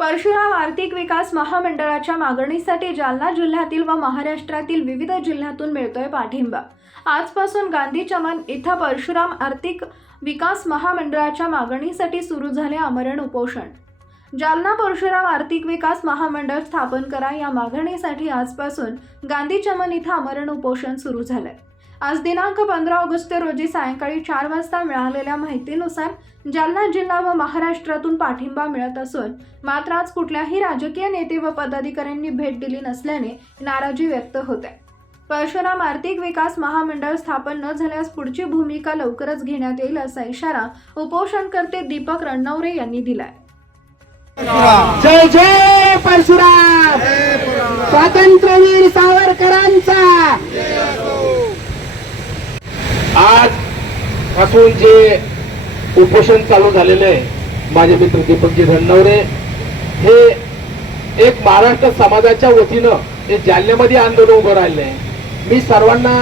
परशुराम आर्थिक विकास महामंडळाच्या मागणीसाठी जालना जिल्ह्यातील व महाराष्ट्रातील विविध जिल्ह्यातून मिळतोय पाठिंबा. आजपासून गांधी चमन इथं परशुराम आर्थिक विकास महामंडळाच्या मागणीसाठी सुरू झाले आमरण उपोषण. जालना परशुराम आर्थिक विकास महामंडळ स्थापन करा या मागणीसाठी आजपासून गांधी चमन इथं आमरण उपोषण सुरू झालंय. आज दिनांक पंधरा ऑगस्ट रोजी सायंकाळी चार वाजता मिळालेल्या माहितीनुसार जालना जिल्हा व महाराष्ट्रातून पाठिंबा मिळत असून मात्र आज कुठल्याही राजकीय नेते व पदाधिकाऱ्यांनी भेट दिली नसल्याने नाराजी व्यक्त होते. परशुराम आर्थिक विकास महामंडळ स्थापन न झाल्यास पुढची भूमिका लवकरच घेण्यात येईल असा इशारा उपोषणकर्ते दीपक रणनवरे यांनी दिलाय. जय जय परशुराम. स्वातंत्र्यवीर सावरकरांचा आज पासून जे उपोषण चालू झालेलं आहे माझे मित्र दीपकजी रणनवरे हे एक महाराष्ट्र समाजाच्या वतीनं हे जालन्यामध्ये आंदोलन उभं राहिलं आहे. मी सर्वांना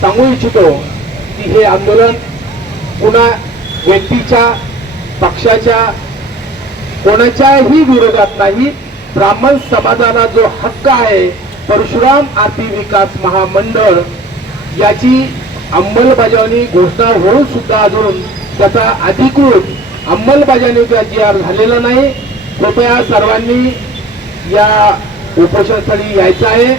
सांगू इच्छितो की हे आंदोलन पुन्हा व्यक्तीच्या पक्षाच्या कोणाच्याही विरोधात नाही ब्राह्मण समाजाला जो हक्क आहे परशुराम आर्थिक विकास महामंडळ याची अंमलबजावणी घोषणा होऊन सुद्धा अजून त्याचा अधिकृत अंमलबजावणीचा जी आर झालेला नाही कृपया सर्वांनी या उपोषणस्थळी यायचं आहे.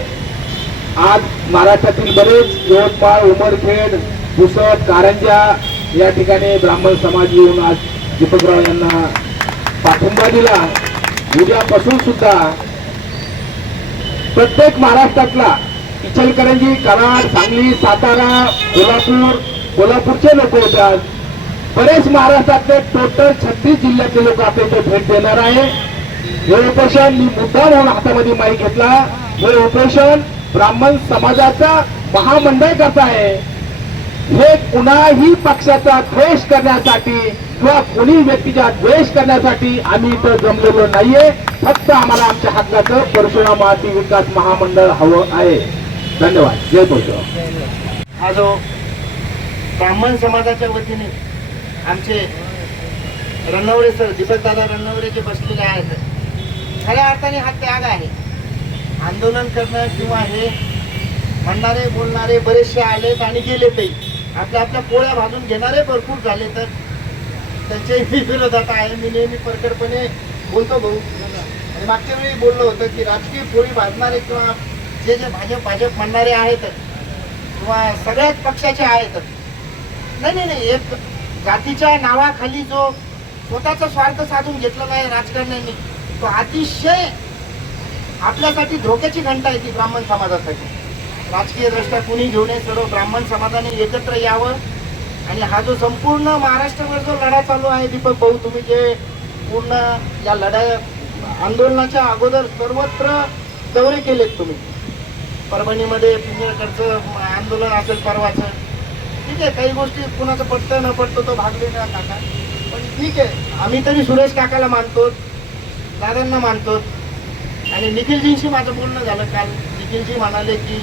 आज महाराष्ट्रातील बरेच यवतमाळ उमरखेड पुसद कारंजा या ठिकाणी ब्राह्मण समाज येऊन आज दीपकराव यांना पाठिंबा दिला. उद्यापासून सुद्धा प्रत्येक महाराष्ट्रातला इचलकरंजी कराड सांगली सातारा कोल्हापूर कोल्हापूरचे लोक होतात बरेच महाराष्ट्रातले टोटल छत्तीस जिल्ह्यातले लोक आपल्या इथे भेट देणार आहे. हे ऑपरेशन मी मुद्दा म्हणून हातामध्ये माहीत घेतला. हे ऑपरेशन ब्राह्मण समाजाचा महामंडळ करता आहे? हे कुणाही पक्षाचा द्वेष करण्यासाठी किंवा कोणी व्यक्तीचा द्वेष करण्यासाठी आम्ही इथं जमलेलो नाहीये. फक्त आम्हाला आमच्या हक्काचं परशुराम आर्थिक विकास महामंडळ हवं आहे. धन्यवाद. जय बोलतो. हा जो ब्राह्मण समाजाच्या वतीने आमचे रणवरे सर दीपकदादा रणवरे जे बसलेले आहेत खऱ्या अर्थाने हा त्याग आहे. आंदोलन करणं किंवा हे म्हणणारे बोलणारे बरेचसे आलेत आणि गेलेतही आपल्या आपल्या पोळ्या भाजून घेणारे भरपूर झाले तर त्यांचे विरोधात आहे. मी नेहमी परकडपणे बोलतो भाऊ. आणि मागच्या वेळी बोललो होतं की राजकीय पोळी भाजणारे किंवा जे जे भाजप भाजप म्हणणारे आहेत किंवा सगळ्याच पक्षाचे आहेत. नाही नाही नाही एक जातीच्या नावाखाली जो स्वतःचा स्वार्थ साधून घेतलेला आहे राजकारण्यांनी तो अतिशय आपल्यासाठी धोक्याची घंटा आहे ती ब्राह्मण समाजासाठी. राजकीय दृष्ट्या कुणी घेऊ नये सर्व ब्राह्मण समाजाने एकत्र यावं. आणि हा जो संपूर्ण महाराष्ट्रावर जो लढा चालू आहे दीपक भाऊ तुम्ही जे पूर्ण या लढाई आंदोलनाच्या अगोदर सर्वत्र दौरे केलेत तुम्ही. परभणीमध्ये पिंजरकडचं आंदोलन असेल परवाचं. ठीक आहे काही गोष्टी कुणाचं पटतं न पटतं तो भागले ना काका. पण ठीक आहे आम्ही तरी सुरेश काकाला मानतो दादांना मानतो आणि निखिलजींशी माझं बोलणं झालं काल. निखिलजी म्हणाले की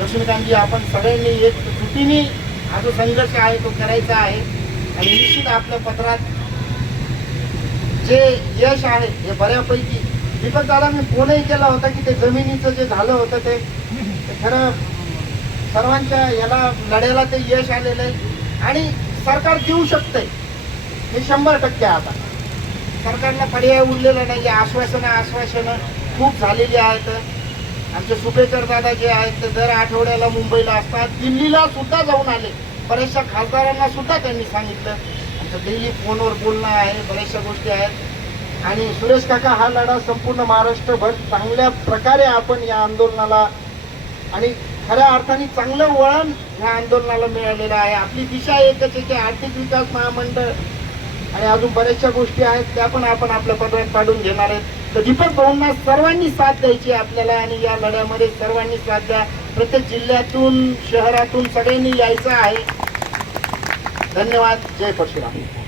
लक्ष्मीकांतजी आपण सगळ्यांनी एक जुटीने हा जो संघर्ष आहे तो करायचा आहे. आणि निश्चित आपल्या पत्रात जे यश आहे हे बऱ्यापैकी दीपक दादा मी फोनही केला होता की ते जमिनीचं जे झालं होतं ते खरं सर्वांच्या याला लढ्याला ते यश आलेलं आहे. आणि सरकार देऊ शकतंय. हे शंभर टक्के आता. सरकारला पर्याय उरलेला नाही आश्वासनं आश्वासनं खूप झालेली आहेत. आमचे सुपेकर दादा जे आहेत ते दर आठवड्याला मुंबईला असतात. दिल्लीला सुद्धा जाऊन आले. बऱ्याचशा खासदारांना सुद्धा त्यांनी सांगितलं. आमचं डेली फोनवर बोलणं आहे बऱ्याचशा गोष्टी आहेत. आणि सुरेश काका हा लढा संपूर्ण महाराष्ट्रभर चांगल्या प्रकारे आपण या आंदोलनाला आणि खऱ्या अर्थाने चांगलं वळण ह्या आंदोलनाला मिळालेलं आहे. आपली दिशा एकच आहे की आर्थिक विकास महामंडळ आणि अजून बऱ्याचशा गोष्टी आहेत त्या पण आपण आपल्या पत्रात काढून घेणार आहेत. तर दीपक भाऊंना सर्वांनी साथ द्यायची आहे आपल्याला आणि या लढ्यामध्ये सर्वांनी साथ द्या. प्रत्येक जिल्ह्यातून शहरातून सगळ्यांनी यायचं आहे. धन्यवाद. जय परशुराम.